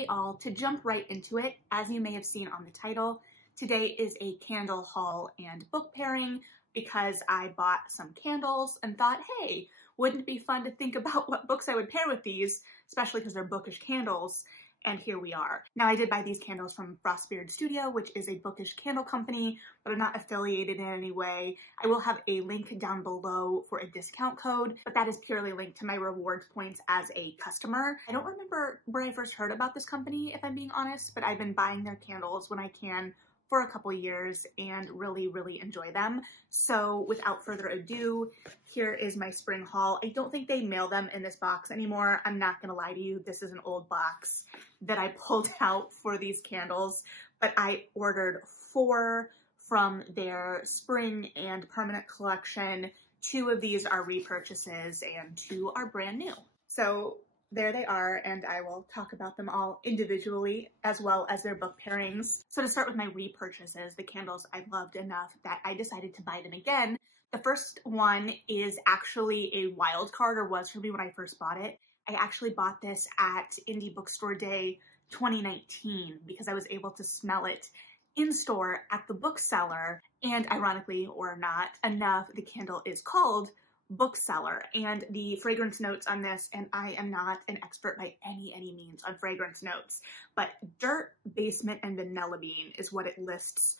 Hey all, to jump right into it, as you may have seen on the title, today is a candle haul and book pairing because I bought some candles and thought, hey, wouldn't it be fun to think about what books I would pair with these, especially because they're bookish candles, and here we are. Now I did buy these candles from Frostbeard Studio, which is a bookish candle company, but I'm not affiliated in any way. I will have a link down below for a discount code, but that is purely linked to my rewards points as a customer. I don't remember where I first heard about this company, if I'm being honest, but I've been buying their candles when I can for a couple years and really enjoy them. So without further ado, here is my spring haul. I don't think they mail them in this box anymore. I'm not gonna lie to you, this is an old box that I pulled out for these candles, but I ordered 4 from their spring and permanent collection. 2 of these are repurchases and 2 are brand new. So there they are, and I will talk about them all individually as well as their book pairings. So to start with my repurchases, the candles I loved enough that I decided to buy them again. The first one is actually a wild card, or was for me when I first bought it. I actually bought this at Indie Bookstore Day 2019 because I was able to smell it in store at the bookseller, and ironically or not enough, the candle is called Bookseller, and the fragrance notes on this, and I am not an expert by any means on fragrance notes, but dirt, basement, and vanilla bean is what it lists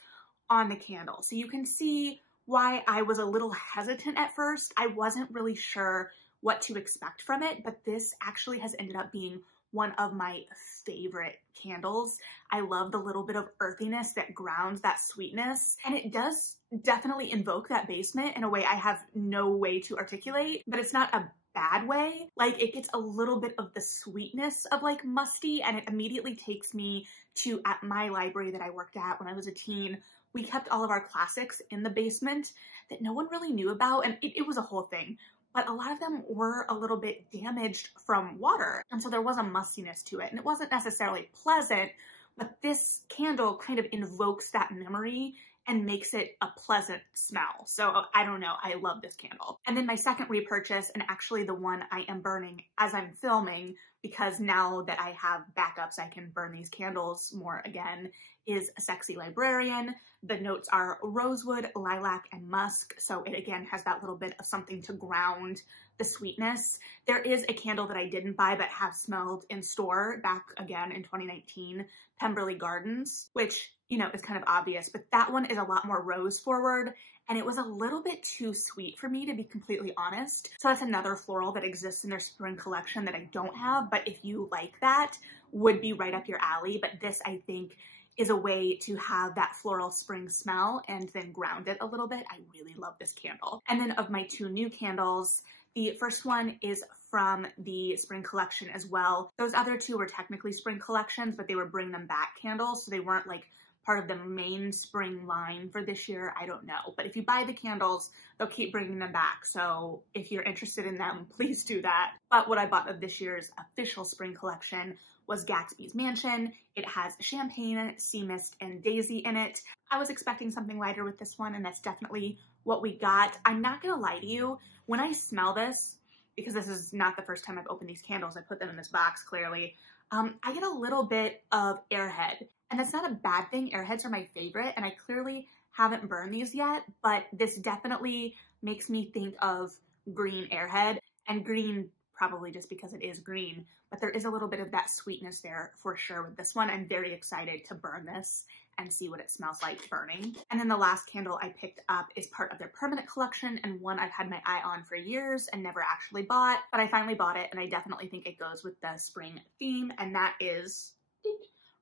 on the candle. So you can see why I was a little hesitant at first. I wasn't really sure what to expect from it, but this actually has ended up being one of my favorite candles. I love the little bit of earthiness that grounds that sweetness, and it does definitely invoke that basement in a way I have no way to articulate, but it's not a bad way. Like, it gets a little bit of the sweetness of like musty, and it immediately takes me to, at my library that I worked at when I was a teen, we kept all of our classics in the basement that no one really knew about, and it was a whole thing. But a lot of them were a little bit damaged from water, and so there was a mustiness to it, and it wasn't necessarily pleasant, but this candle kind of invokes that memory and makes it a pleasant smell. So I don't know, I love this candle. And then my second repurchase, and actually the one I am burning as I'm filming, because now that I have backups I can burn these candles more again, is a Sexy Librarian. The notes are rosewood, lilac, and musk, so it again has that little bit of something to ground the sweetness. There is a candle that I didn't buy but have smelled in store back again in 2019, Pemberley Gardens, which, you know, is kind of obvious, but that one is a lot more rose forward, and it was a little bit too sweet for me, to be completely honest. So that's another floral that exists in their spring collection that I don't have, but if you like that, would be right up your alley. But this, I think, is a way to have that floral spring smell and then ground it a little bit. I really love this candle. And then of my 2 new candles, the first one is from the spring collection as well. Those other 2 were technically spring collections, but they were bring them back candles, so they weren't like part of the main spring line for this year. I don't know, but if you buy the candles, they'll keep bringing them back. So if you're interested in them, please do that. But what I bought of this year's official spring collection was Gatsby's Mansion. It has champagne, sea mist, and daisy in it. I was expecting something lighter with this one, and that's definitely what we got. I'm not gonna lie to you, when I smell this, because this is not the first time I've opened these candles, I put them in this box clearly, I get a little bit of Airhead. And that's not a bad thing. Airheads are my favorite, and I clearly haven't burned these yet, but this definitely makes me think of green Airhead, and green probably just because it is green, but there is a little bit of that sweetness there for sure with this one. I'm very excited to burn this and see what it smells like burning. And then the last candle I picked up is part of their permanent collection, and one I've had my eye on for years and never actually bought, but I finally bought it, and I definitely think it goes with the spring theme, and that is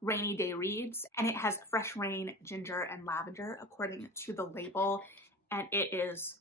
Rainy Day Reads, and it has fresh rain, ginger, and lavender according to the label, and it is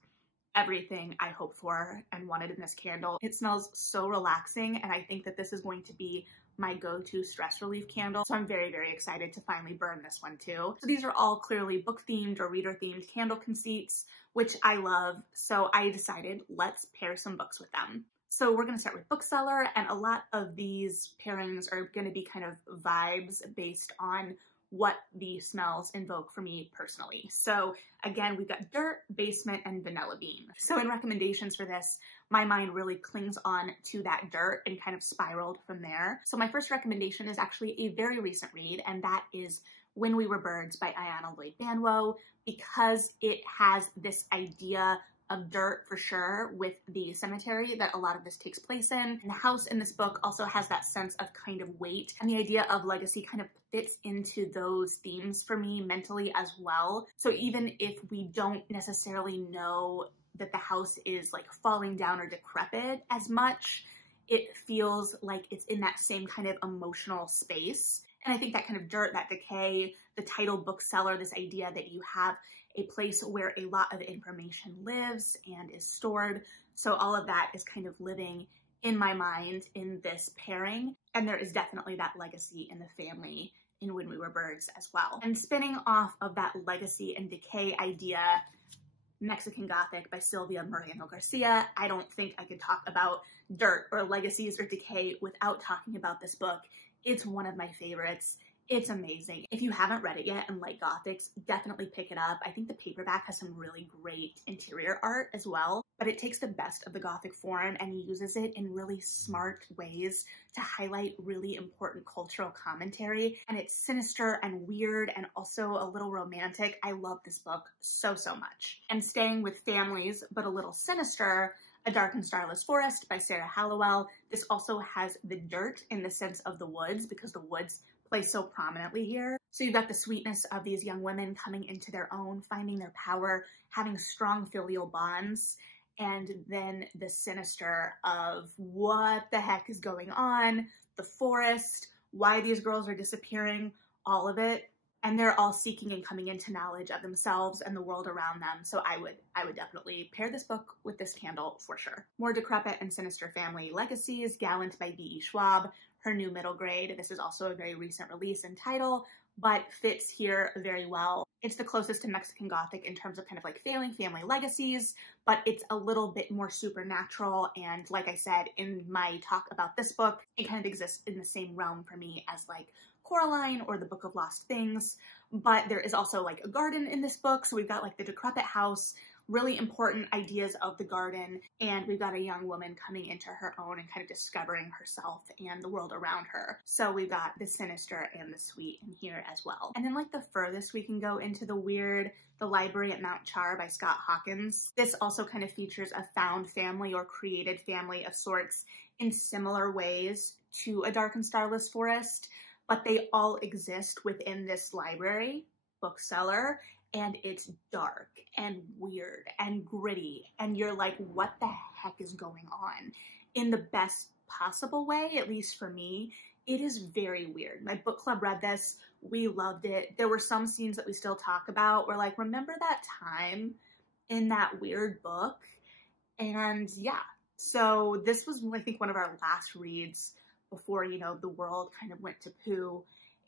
everything I hoped for and wanted in this candle. It smells so relaxing, and I think that this is going to be my go-to stress relief candle, so I'm very excited to finally burn this one too. So these are all clearly book themed or reader themed candle conceits, which I love, so I decided let's pair some books with them. So we're gonna start with Bookseller, and a lot of these pairings are gonna be kind of vibes based on what the smells invoke for me personally. So again, we've got dirt, basement, and vanilla bean. So in recommendations for this, my mind really clings on to that dirt and kind of spiraled from there. So my first recommendation is actually a very recent read, and that is When We Were Birds by Ayanna Lloyd Banwo, because it has this idea of dirt for sure with the cemetery that a lot of this takes place in. And the house in this book also has that sense of kind of weight, and the idea of legacy kind of fits into those themes for me mentally as well. So even if we don't necessarily know that the house is like falling down or decrepit as much, it feels like it's in that same kind of emotional space. And I think that kind of dirt, that decay, the title bookseller, this idea that you have a place where a lot of information lives and is stored. So all of that is kind of living in my mind in this pairing. And there is definitely that legacy in the family in When We Were Birds as well. And spinning off of that legacy and decay idea, Mexican Gothic by Silvia Moreno Garcia. I don't think I could talk about dirt or legacies or decay without talking about this book. It's one of my favorites. It's amazing. If you haven't read it yet and like Gothics, definitely pick it up. I think the paperback has some really great interior art as well, but it takes the best of the Gothic form and uses it in really smart ways to highlight really important cultural commentary. And it's sinister and weird and also a little romantic. I love this book so, so much. And staying with families, but a little sinister, A Dark and Starless Forest by Sarah Hallowell. This also has the dirt in the sense of the woods, because the woods play so prominently here. So you've got the sweetness of these young women coming into their own, finding their power, having strong filial bonds, and then the sinister of what the heck is going on, the forest, why these girls are disappearing, all of it. And they're all seeking and coming into knowledge of themselves and the world around them. So I would definitely pair this book with this candle for sure. More decrepit and sinister family legacies, Gallant by V.E. Schwab, her new middle grade. This is also a very recent release in title, but fits here very well. It's the closest to Mexican Gothic in terms of kind of like failing family legacies, but it's a little bit more supernatural. And like I said in my talk about this book, it kind of exists in the same realm for me as like Coraline or the Book of Lost Things, but there is also like a garden in this book. So we've got like the decrepit house, really important ideas of the garden, and we've got a young woman coming into her own and kind of discovering herself and the world around her. So we've got the sinister and the sweet in here as well. And then like the furthest we can go into the weird, The Library at Mount Char by Scott Hawkins. This also kind of features a found family or created family of sorts in similar ways to A Dark and Starless Forest, but they all exist within this library bookseller, and it's dark and weird and gritty, and you're like, what the heck is going on? In the best possible way, at least for me. It is very weird. My book club read this, we loved it. There were some scenes that we still talk about. We're like, remember that time in that weird book? And yeah, so this was, I think, one of our last reads before, you know, the world kind of went to poo,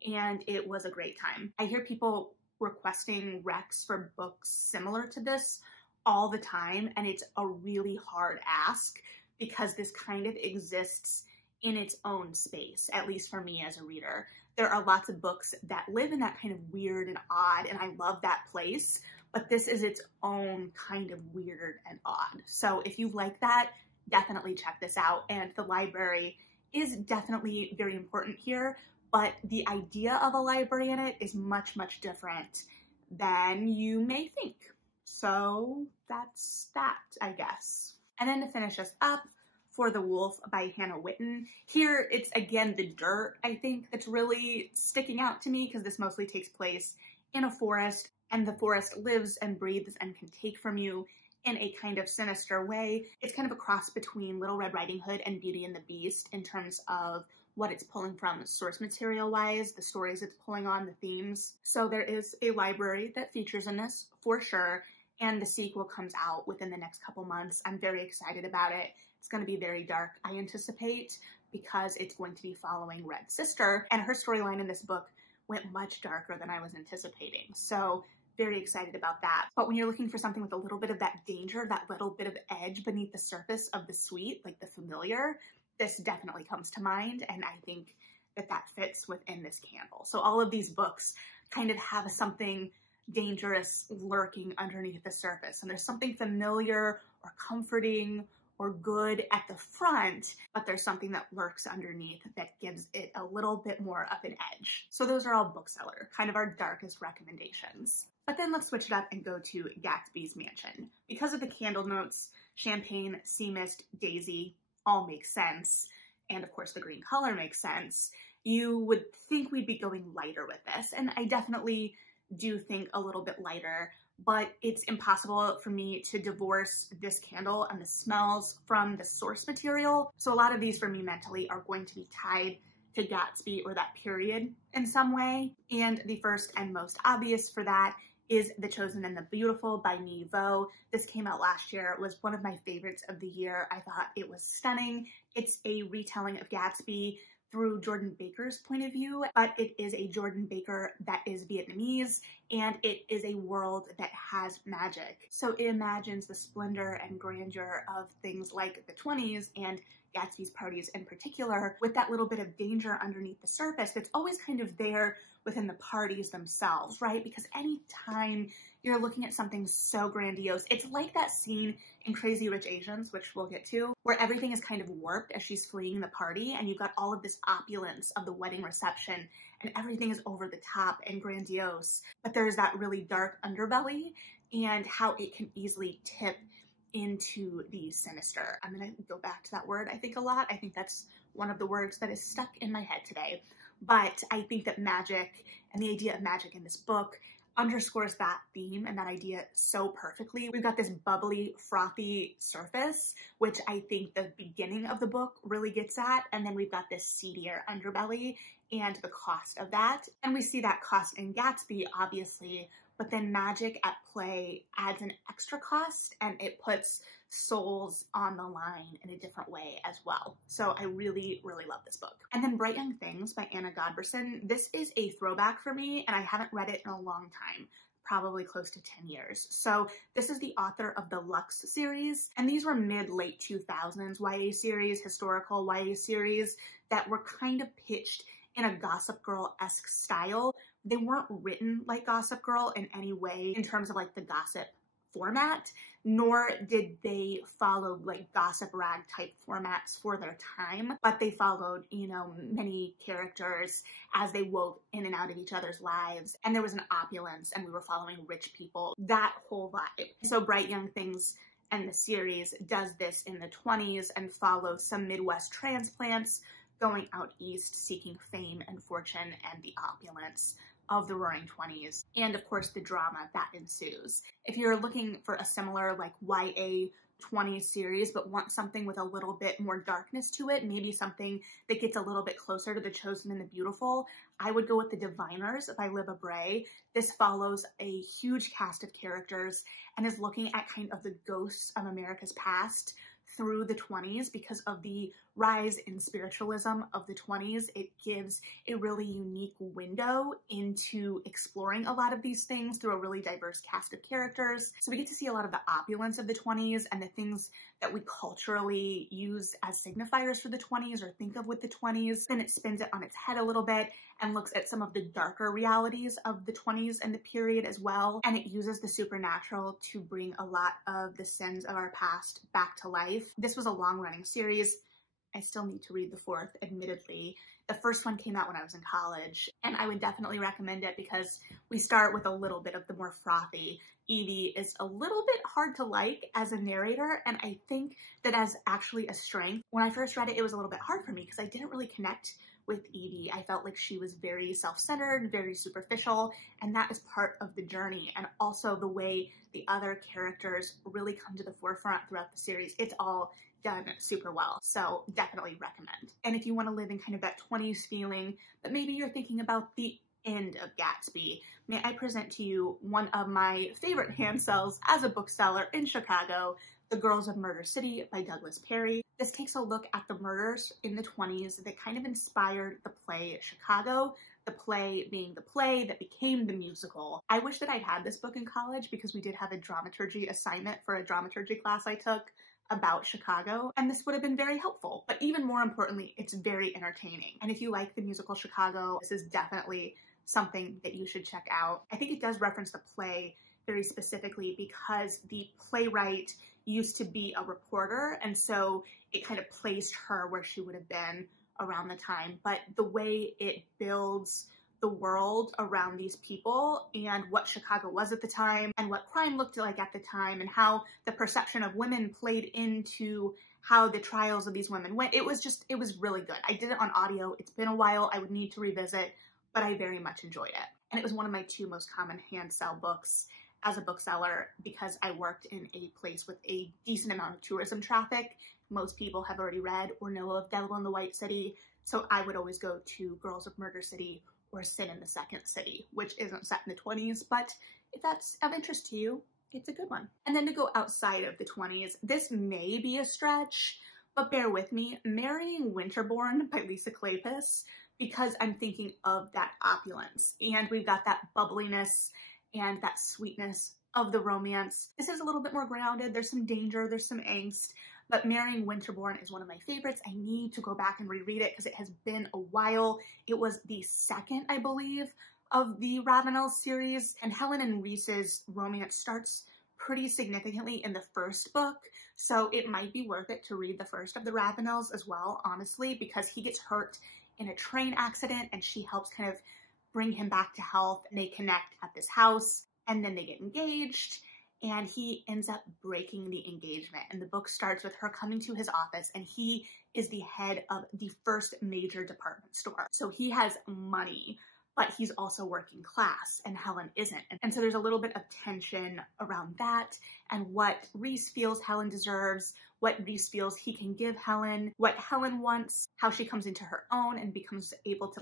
and it was a great time. I hear people requesting recs for books similar to this all the time, and it's a really hard ask because this kind of exists in its own space, at least for me as a reader. There are lots of books that live in that kind of weird and odd, and I love that place, but this is its own kind of weird and odd. So if you like that, definitely check this out. And the library is definitely very important here, but the idea of a library in it is much, much different than you may think. So that's that, I guess. And then to finish us up, For the Wolf by Hannah Witten. Here, it's again the dirt, I think, that's really sticking out to me, because this mostly takes place in a forest, and the forest lives and breathes and can take from you in a kind of sinister way. It's kind of a cross between Little Red Riding Hood and Beauty and the Beast in terms of what it's pulling from source material wise, the stories it's pulling on, the themes. So there is a library that features in this for sure, and the sequel comes out within the next couple months. I'm very excited about it. It's going to be very dark, I anticipate, because it's going to be following Red's sister, and her storyline in this book went much darker than I was anticipating. So very excited about that. But when you're looking for something with a little bit of that danger, that little bit of edge beneath the surface of the sweet, like the familiar, this definitely comes to mind, and I think that fits within this candle. So all of these books kind of have something dangerous lurking underneath the surface, and there's something familiar or comforting or good at the front, but there's something that lurks underneath that gives it a little bit more of an edge. So those are all bookseller, kind of our darkest recommendations. But then let's switch it up and go to Gatsby's Mansion. Because of the candle notes, champagne, sea mist, daisy, all make sense, and of course the green color makes sense, you would think we'd be going lighter with this, and I definitely do think a little bit lighter, but it's impossible for me to divorce this candle and the smells from the source material. So a lot of these for me mentally are going to be tied to Gatsby or that period in some way. And the first and most obvious for that is The Chosen and the Beautiful by Niveau. This came out last year. It was one of my favorites of the year. I thought it was stunning. It's a retelling of Gatsby through Jordan Baker's point of view, but it is a Jordan Baker that is Vietnamese, and it is a world that has magic. So it imagines the splendor and grandeur of things like the 20s and Gatsby's parties in particular, with that little bit of danger underneath the surface that's always kind of there within the parties themselves, right? Because anytime you're looking at something so grandiose, it's like that scene in Crazy Rich Asians, which we'll get to, where everything is kind of warped as she's fleeing the party, and you've got all of this opulence of the wedding reception, and everything is over the top and grandiose, but there's that really dark underbelly and how it can easily tip into the sinister. I'm gonna go back to that word, I think, a lot. I think that's one of the words that is stuck in my head today. But I think that magic and the idea of magic in this book underscores that theme and that idea so perfectly. We've got this bubbly, frothy surface, which I think the beginning of the book really gets at, and then we've got this seedier underbelly and the cost of that. And we see that cost in Gatsby, obviously, but then magic at play adds an extra cost, and it puts souls on the line in a different way as well. So I really, really love this book. And then Bright Young Things by Anna Godberson. This is a throwback for me, and I haven't read it in a long time, probably close to 10 years. So this is the author of the Lux series, and these were mid-late 2000s YA series, historical YA series that were kind of pitched in a Gossip Girl-esque style. They weren't written like Gossip Girl in any way in terms of like the gossip format, nor did they follow like gossip rag type formats for their time, but they followed, you know, many characters as they wove in and out of each other's lives, and there was an opulence, and we were following rich people, that whole vibe. So Bright Young Things and the series does this in the 20s and follows some Midwest transplants going out east seeking fame and fortune and the opulence of the Roaring 20s, and of course the drama that ensues. If you're looking for a similar like YA 20s series but want something with a little bit more darkness to it, maybe something that gets a little bit closer to The Chosen and the Beautiful, I would go with The Diviners by Libba Bray. This follows a huge cast of characters and is looking at kind of the ghosts of America's past through the 20s. Because of the rise in spiritualism of the 20s, it gives a really unique window into exploring a lot of these things through a really diverse cast of characters. So we get to see a lot of the opulence of the 20s and the things that we culturally use as signifiers for the 20s or think of with the 20s. Then it spins it on its head a little bit and looks at some of the darker realities of the 20s and the period as well. And it uses the supernatural to bring a lot of the sins of our past back to life. This was a long-running series. I still need to read the fourth, admittedly. The first one came out when I was in college, and I would definitely recommend it because we start with a little bit of the more frothy. Evie is a little bit hard to like as a narrator, and I think that as actually a strength. When I first read it, it was a little bit hard for me because I didn't really connect with Evie. I felt like she was very self-centered, very superficial, and that is part of the journey. And also the way the other characters really come to the forefront throughout the series. It's all done super well, so definitely recommend. And if you want to live in kind of that 20s feeling, but maybe you're thinking about the end of Gatsby, may I present to you one of my favorite hand sells as a bookseller in Chicago, The Girls of Murder City by Douglas Perry. This takes a look at the murders in the 20s that kind of inspired the play Chicago, the play being the play that became the musical. I wish that I'd had this book in college because we did have a dramaturgy assignment for a dramaturgy class I took about Chicago, and this would have been very helpful. But even more importantly, it's very entertaining. And if you like the musical Chicago, this is definitely something that you should check out. I think it does reference the play very specifically because the playwright used to be a reporter, and so it kind of placed her where she would have been around the time. But the way it builds the world around these people and what Chicago was at the time and what crime looked like at the time and how the perception of women played into how the trials of these women went. It was really good. I did it on audio. It's been a while. I would need to revisit, but I very much enjoyed it. And it was one of my 2 most common hand sell books as a bookseller because I worked in a place with a decent amount of tourism traffic. Most people have already read or know of Devil in the White City, so I would always go to Girls of Murder City or Sin in the Second City, which isn't set in the 20s, but if that's of interest to you, it's a good one. And then to go outside of the 20s, this may be a stretch, but bear with me, Marrying Winterbourne by Lisa Kleypas, because I'm thinking of that opulence, and we've got that bubbliness and that sweetness of the romance. This is a little bit more grounded. There's some danger, there's some angst, but Marrying Winterbourne is one of my favorites. I need to go back and reread it because it has been a while. It was the second, I believe, of the Ravenel series, and Helen and Reese's romance starts pretty significantly in the first book, so it might be worth it to read the first of the Ravenels as well, honestly, because he gets hurt in a train accident and she helps kind of bring him back to health, and they connect at this house, and then they get engaged, and he ends up breaking the engagement. And the book starts with her coming to his office, and he is the head of the first major department store. So he has money, but he's also working class, and Helen isn't. And so there's a little bit of tension around that, and what Reese feels Helen deserves, what Reese feels he can give Helen, what Helen wants, how she comes into her own and becomes able to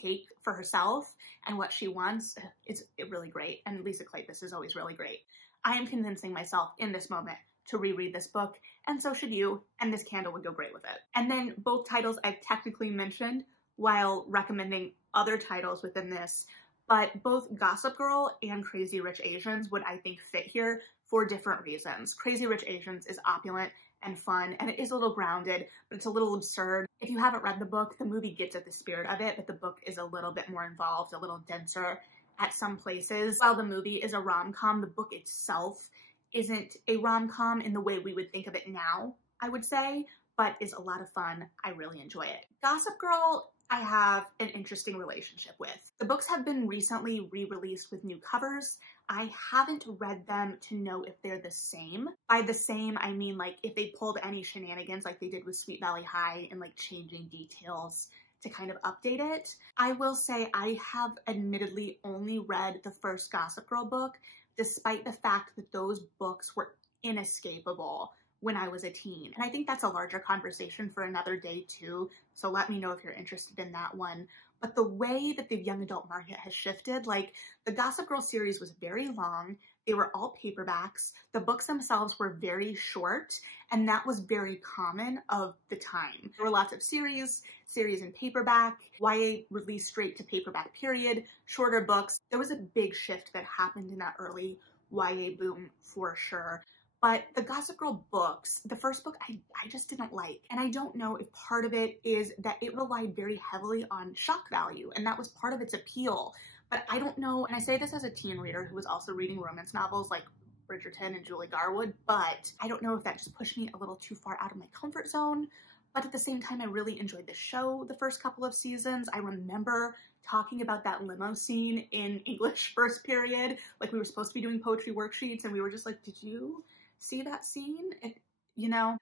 take for herself, and what she wants. It's really great, and Lisa Kleypas is always really great. I am convincing myself in this moment to reread this book, and so should you, and this candle would go great with it. And then both titles I've technically mentioned while recommending other titles within this, but both Gossip Girl and Crazy Rich Asians would, I think, fit here for different reasons. Crazy Rich Asians is opulent and fun, and it is a little grounded, but it's a little absurd. If you haven't read the book, the movie gets at the spirit of it, but the book is a little bit more involved, a little denser at some places. While the movie is a rom-com, the book itself isn't a rom-com in the way we would think of it now, I would say, but is a lot of fun. I really enjoy it. Gossip Girl, I have an interesting relationship with. The books have been recently re-released with new covers. I haven't read them to know if they're the same. By the same, I mean if they pulled any shenanigans like they did with Sweet Valley High and changing details to kind of update it. I will say I have admittedly only read the first Gossip Girl book, despite the fact that those books were inescapable when I was a teen. And I think that's a larger conversation for another day too, so let me know if you're interested in that one. But the way that the young adult market has shifted, the Gossip Girl series was very long, they were all paperbacks, the books themselves were very short, and that was very common of the time. There were lots of series in paperback, YA released straight to paperback period, shorter books. There was a big shift that happened in that early YA boom for sure. But the Gossip Girl books, the first book I just didn't like. And I don't know if part of it is that it relied very heavily on shock value, and that was part of its appeal. But I don't know, and I say this as a teen reader who was also reading romance novels like Bridgerton and Julie Garwood, but I don't know if that just pushed me a little too far out of my comfort zone. But at the same time, I really enjoyed the show the first couple of seasons. I remember talking about that limo scene in English first period. We were supposed to be doing poetry worksheets, and we were just like, did you see that scene?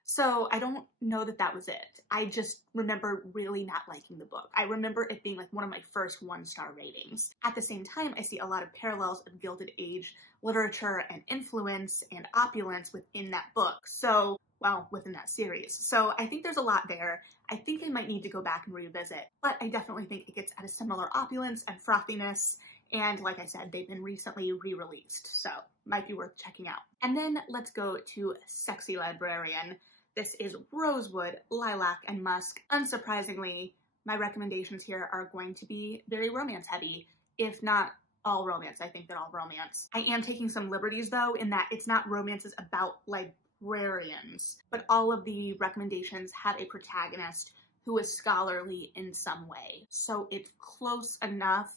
So I don't know that that was it. I just remember really not liking the book. I remember it being one of my first 1-star ratings. At the same time, I see a lot of parallels of Gilded Age literature and influence and opulence within that book. So, well, within that series. So I think there's a lot there. I think I might need to go back and revisit, but I definitely think it gets at a similar opulence and frothiness. And like I said, they've been recently re-released, so might be worth checking out. And then let's go to Sexy Librarian. This is Rosewood, Lilac, and Musk. Unsurprisingly, my recommendations here are going to be very romance heavy, if not all romance. I think they're all romance. I am taking some liberties though, in that it's not romances about librarians, but all of the recommendations have a protagonist who is scholarly in some way. So it's close enough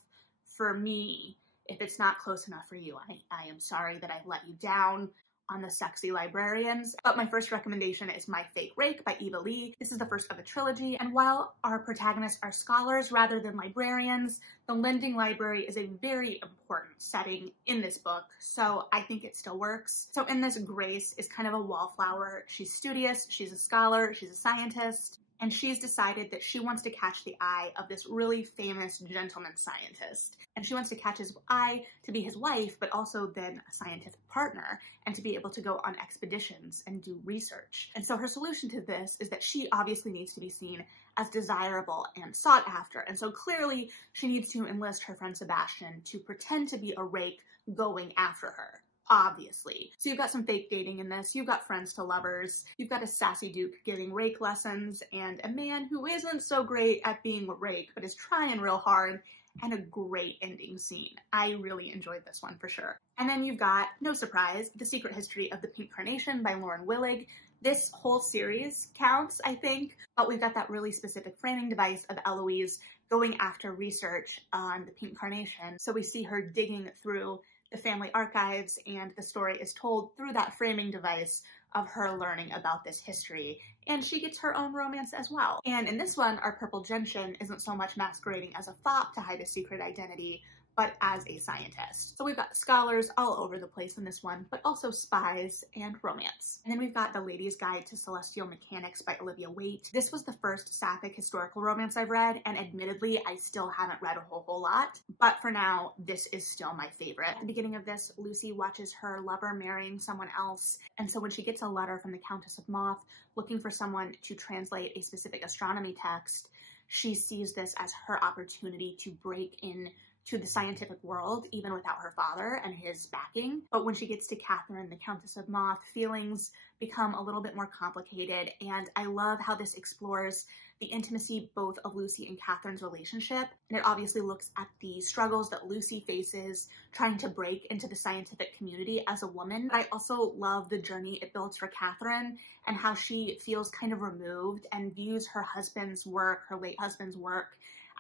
for me. If it's not close enough for you, I am sorry that I let you down on the sexy librarians. But my first recommendation is My Fake Rake by Eva Leigh. This is the first of a trilogy, and while our protagonists are scholars rather than librarians, the lending library is a very important setting in this book, so I think it still works. So in this, Grace is kind of a wallflower. She's studious, she's a scholar, she's a scientist, and she's decided that she wants to catch the eye of this really famous gentleman scientist. And she wants to catch his eye to be his wife, but also then a scientific partner, and to be able to go on expeditions and do research. And so her solution to this is that she obviously needs to be seen as desirable and sought after. And so clearly she needs to enlist her friend Sebastian to pretend to be a rake going after her. Obviously. So you've got some fake dating in this, you've got friends to lovers, you've got a sassy duke giving rake lessons, and a man who isn't so great at being a rake, but is trying real hard, and a great ending scene. I really enjoyed this one for sure. And then you've got, no surprise, The Secret History of the Pink Carnation by Lauren Willig. This whole series counts, I think, but we've got that really specific framing device of Eloise going after research on the Pink Carnation. So we see her digging through the family archives, and the story is told through that framing device of her learning about this history, and she gets her own romance as well. And in this one, our purple gentian isn't so much masquerading as a fop to hide a secret identity, but as a scientist. So we've got scholars all over the place in this one, but also spies and romance. And then we've got The Lady's Guide to Celestial Mechanics by Olivia WAITE. This was the first sapphic historical romance I've read, and admittedly, I still haven't read a whole lot, but for now, this is still my favorite. At the beginning of this, Lucy watches her lover marrying someone else, and so when she gets a letter from the Countess of Moth looking for someone to translate a specific astronomy text, she sees this as her opportunity to break in to the scientific world, even without her father and his backing. But when she gets to Catherine, the Countess of Moth, feelings become a little bit more complicated, and I love how this explores the intimacy both of Lucy and Catherine's relationship, and it obviously looks at the struggles that Lucy faces trying to break into the scientific community as a woman. But I also love the journey it builds for Catherine and how she feels kind of removed and views her husband's work, her late husband's work,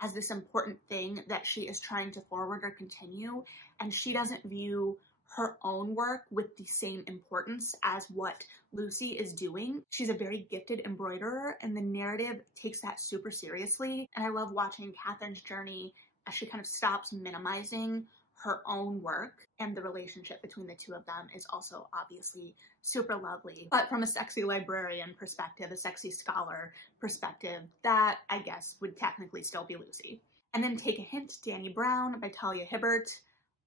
as this important thing that she is trying to forward or continue, and she doesn't view her own work with the same importance as what Lucy is doing. She's a very gifted embroiderer, and the narrative takes that super seriously, and I love watching Catherine's journey as she kind of stops minimizing her own work, and the relationship between the two of them is also obviously super lovely. But from a sexy librarian perspective, a sexy scholar perspective, that I guess would technically still be Lucy. And then Take a Hint, Dani Brown by Talia Hibbert.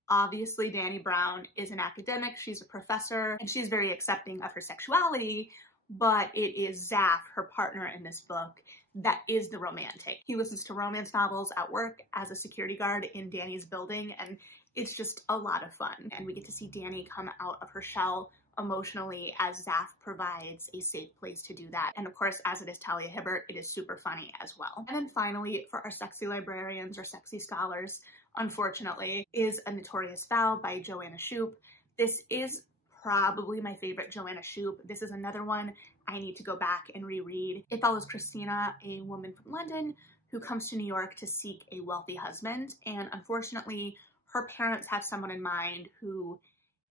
Obviously, Dani Brown is an academic, she's a professor, and she's very accepting of her sexuality, but it is Zaf, her partner in this book, that is the romantic. He listens to romance novels at work as a security guard in Dani's building, and it's just a lot of fun. And we get to see Dani come out of her shell emotionally as Zaf provides a safe place to do that. And of course, as it is Talia Hibbert, it is super funny as well. And then finally, for our sexy librarians or sexy scholars, unfortunately, is A Notorious Vow by JOANNA SHUPE. This is probably my favorite JOANNA SHUPE. This is another one I need to go back and reread. It follows Christina, a woman from London who comes to New York to seek a wealthy husband, and unfortunately, her parents have someone in mind who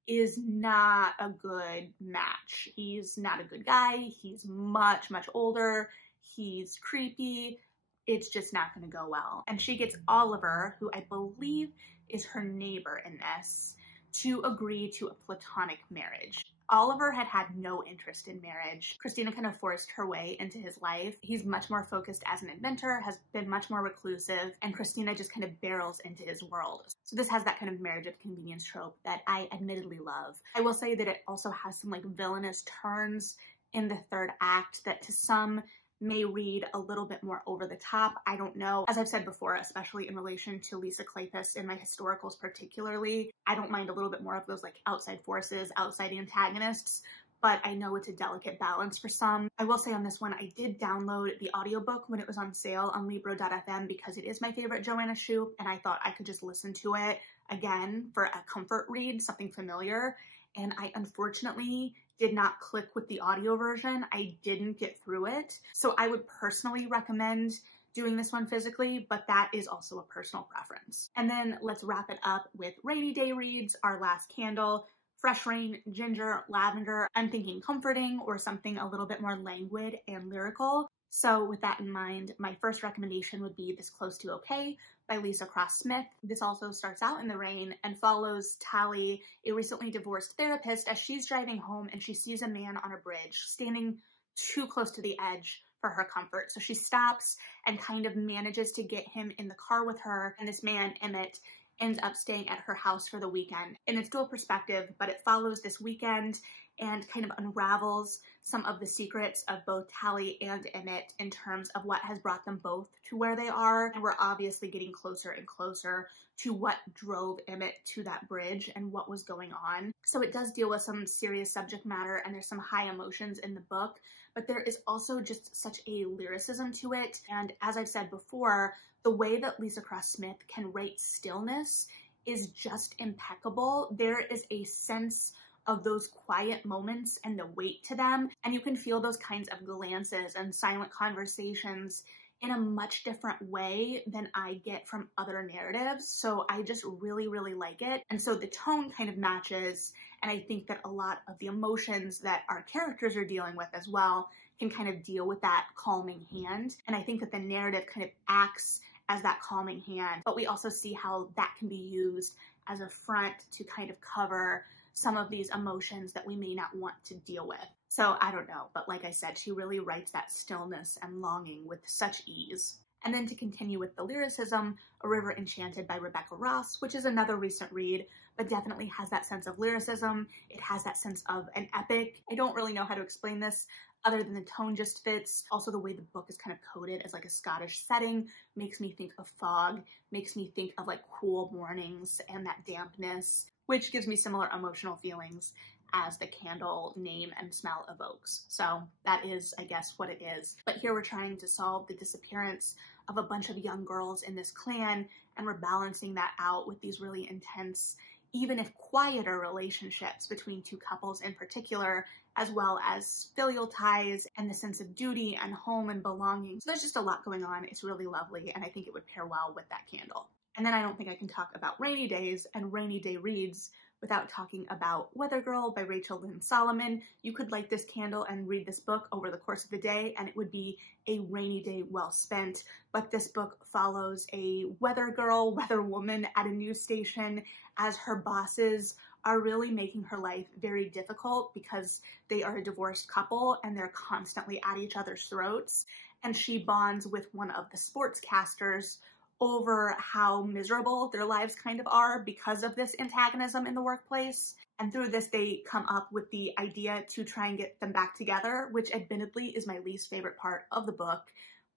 is not a good match. He's not a good guy. He's much, much older. He's creepy. It's just not going to go well. And she gets Oliver, who I believe is her neighbor in this, to agree to a platonic marriage. Oliver had no interest in marriage. Christina kind of forced her way into his life. He's much more focused as an inventor, has been much more reclusive, and Christina just kind of barrels into his world. So this has that kind of marriage of convenience trope that I admittedly love. I will say that it also has some like villainous turns in the third act that to some may read a little bit more over the top. I don't know. As I've said before, especially in relation to Lisa KLEYPAS in my historicals particularly, I don't mind a little bit more of those like outside forces, outside antagonists, but I know it's a delicate balance for some. I will say on this one, I did download the audiobook when it was on sale on Libro.fm because it is my favorite JOANNA SHUPE, and I thought I could just listen to it again for a comfort read, something familiar. And I unfortunately did not click with the audio version. I didn't get through it. So I would personally recommend doing this one physically, but that is also a personal preference. And then let's wrap it up with rainy day reads, our last candle. Fresh rain, ginger, lavender. I'm thinking comforting or something a little bit more languid and lyrical. So with that in mind, my first recommendation would be This Close to Okay by Lisa Cross Smith. This also starts out in the rain and follows Tally, a recently divorced therapist, as she's driving home and she sees a man on a bridge standing too close to the edge for her comfort. So she stops and kind of manages to get him in the car with her, and this man, Emmett, ends up staying at her house for the weekend. And it's dual perspective, but it follows this weekend and kind of unravels some of the secrets of both Tally and Emmett in terms of what has brought them both to where they are. And we're obviously getting closer and closer to what drove Emmett to that bridge and what was going on. So it does deal with some serious subject matter and there's some high emotions in the book, but there is also just such a lyricism to it. And as I've said before, the way that Lisa Cross Smith can write stillness is just impeccable. There is a sense of those quiet moments and the weight to them, and you can feel those kinds of glances and silent conversations in a much different way than I get from other narratives. So I just really, really like it. And so the tone kind of matches, and I think that a lot of the emotions that our characters are dealing with as well can kind of deal with that calming hand. And I think that the narrative kind of acts as that calming hand, but we also see how that can be used as a front to kind of cover some of these emotions that we may not want to deal with. So I don't know, but like I said, she really writes that stillness and longing with such ease. And then to continue with the lyricism, A River Enchanted by Rebecca Ross, which is another recent read, but definitely has that sense of lyricism. It has that sense of an epic. I don't really know how to explain this other than the tone just fits. Also the way the book is kind of coded as like a Scottish setting makes me think of fog, makes me think of like cool mornings and that dampness, which gives me similar emotional feelings as the candle name and smell evokes. So that is, I guess, what it is. But here we're trying to solve the disappearance of a bunch of young girls in this clan, and we're balancing that out with these really intense, even if quieter, relationships between two couples in particular, as well as filial ties and the sense of duty and home and belonging. So there's just a lot going on. It's really lovely, and I think it would pair well with that candle. And then I don't think I can talk about rainy days and rainy day reads without talking about Weather Girl by Rachel Lynn Solomon. You could light this candle and read this book over the course of the day, and it would be a rainy day well spent. But this book follows a weather girl, weather woman at a news station as her bosses are really making her life very difficult because they are a divorced couple and they're constantly at each other's throats. And she bonds with one of the sportscasters over how miserable their lives kind of are because of this antagonism in the workplace. And through this, they come up with the idea to try and get them back together, which admittedly is my least favorite part of the book,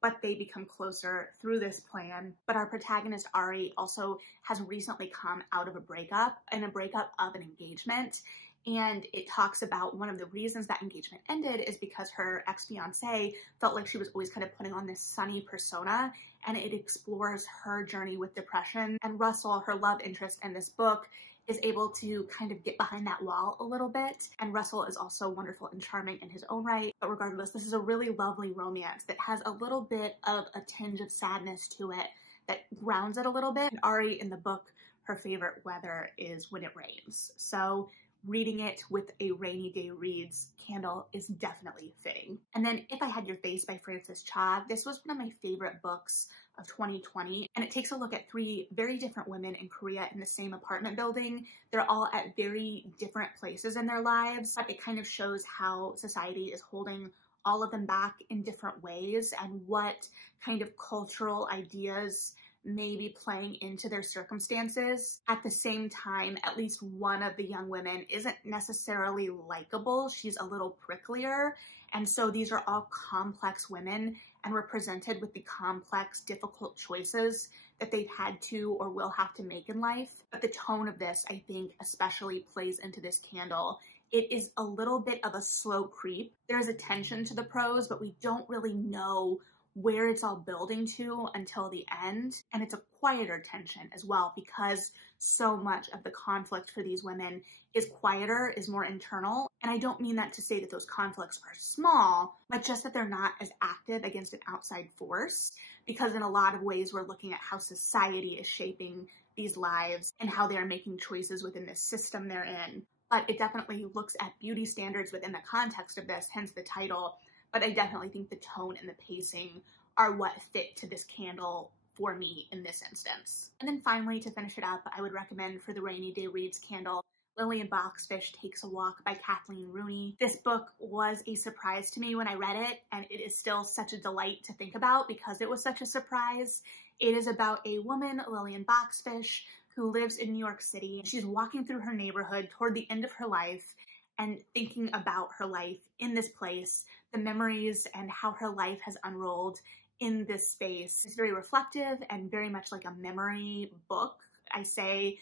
but they become closer through this plan. But our protagonist, Ari, also has recently come out of a breakup of an engagement. And it talks about one of the reasons that engagement ended is because her ex-fiance felt like she was always kind of putting on this sunny persona, and it explores her journey with depression. And Russell, her love interest in this book, is able to kind of get behind that wall a little bit. And Russell is also wonderful and charming in his own right. But regardless, this is a really lovely romance that has a little bit of a tinge of sadness to it that grounds it a little bit. And Ari in the book, her favorite weather is when it rains. So reading it with a rainy day reads candle is definitely fitting. And then If I Had Your Face by Frances Cha. This was one of my favorite books of 2020, and it takes a look at three very different women in Korea in the same apartment building. They're all at very different places in their lives, but it kind of shows how society is holding all of them back in different ways and what kind of cultural ideas may be playing into their circumstances. At the same time, at least one of the young women isn't necessarily likable. She's a little pricklier. And so these are all complex women, and we're presented with the complex, difficult choices that they've had to or will have to make in life. But the tone of this, I think, especially plays into this candle. It is a little bit of a slow creep. There's a tension to the prose, but we don't really know where it's all building to until the end. And it's a quieter tension as well, because so much of the conflict for these women is quieter, is more internal. And I don't mean that to say that those conflicts are small, but just that they're not as active against an outside force, because in a lot of ways we're looking at how society is shaping these lives and how they are making choices within the system they're in. But it definitely looks at beauty standards within the context of this, hence the title. But I definitely think the tone and the pacing are what fit to this candle for me in this instance. And then finally, to finish it up, I would recommend for the Rainy Day Reads candle, Lily and Boxfish Takes a Walk by Kathleen Rooney. This book was a surprise to me when I read it, and it is still such a delight to think about because it was such a surprise. It is about a woman, Lillian Boxfish, who lives in New York City. She's walking through her neighborhood toward the end of her life and thinking about her life in this place, the memories and how her life has unrolled in this space. It's very reflective and very much like a memory book, I say,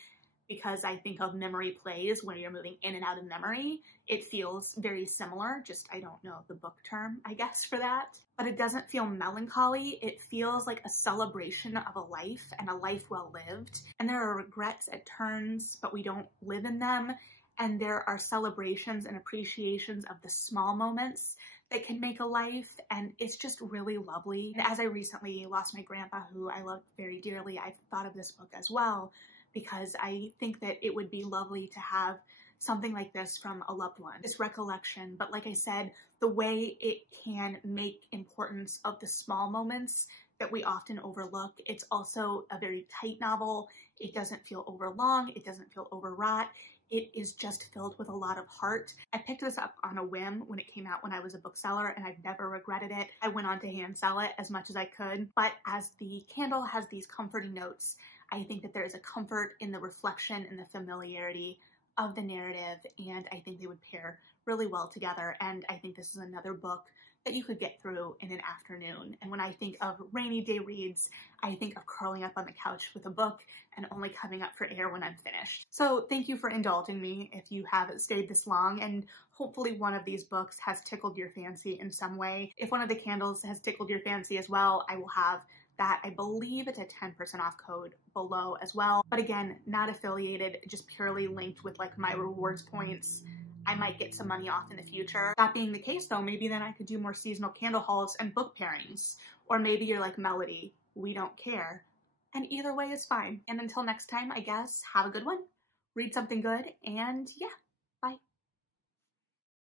because I think of memory plays when you're moving in and out of memory. It feels very similar, just I don't know the book term, I guess, for that. But it doesn't feel melancholy. It feels like a celebration of a life and a life well lived. And there are regrets at turns, but we don't live in them. And there are celebrations and appreciations of the small moments that can make a life, and it's just really lovely. And as I recently lost my grandpa, who I loved very dearly, I thought of this book as well, because I think that it would be lovely to have something like this from a loved one, this recollection. But like I said, the way it can make importance of the small moments that we often overlook. It's also a very tight novel. It doesn't feel overlong. It doesn't feel overwrought. It is just filled with a lot of heart. I picked this up on a whim when it came out when I was a bookseller, and I've never regretted it. I went on to hand sell it as much as I could, but as the candle has these comforting notes, I think that there is a comfort in the reflection and the familiarity of the narrative, and I think they would pair really well together. And I think this is another book that you could get through in an afternoon. And when I think of rainy day reads, I think of curling up on the couch with a book and only coming up for air when I'm finished. So thank you for indulging me if you have stayed this long, and hopefully one of these books has tickled your fancy in some way. If one of the candles has tickled your fancy as well, I will have that. I believe it's a 10% off code below as well. But again, not affiliated, just purely linked with like my rewards points. I might get some money off in the future. That being the case though, maybe then I could do more seasonal candle hauls and book pairings. Or maybe you're like Melody, we don't care. And either way is fine. And until next time, I guess, have a good one, read something good, and yeah.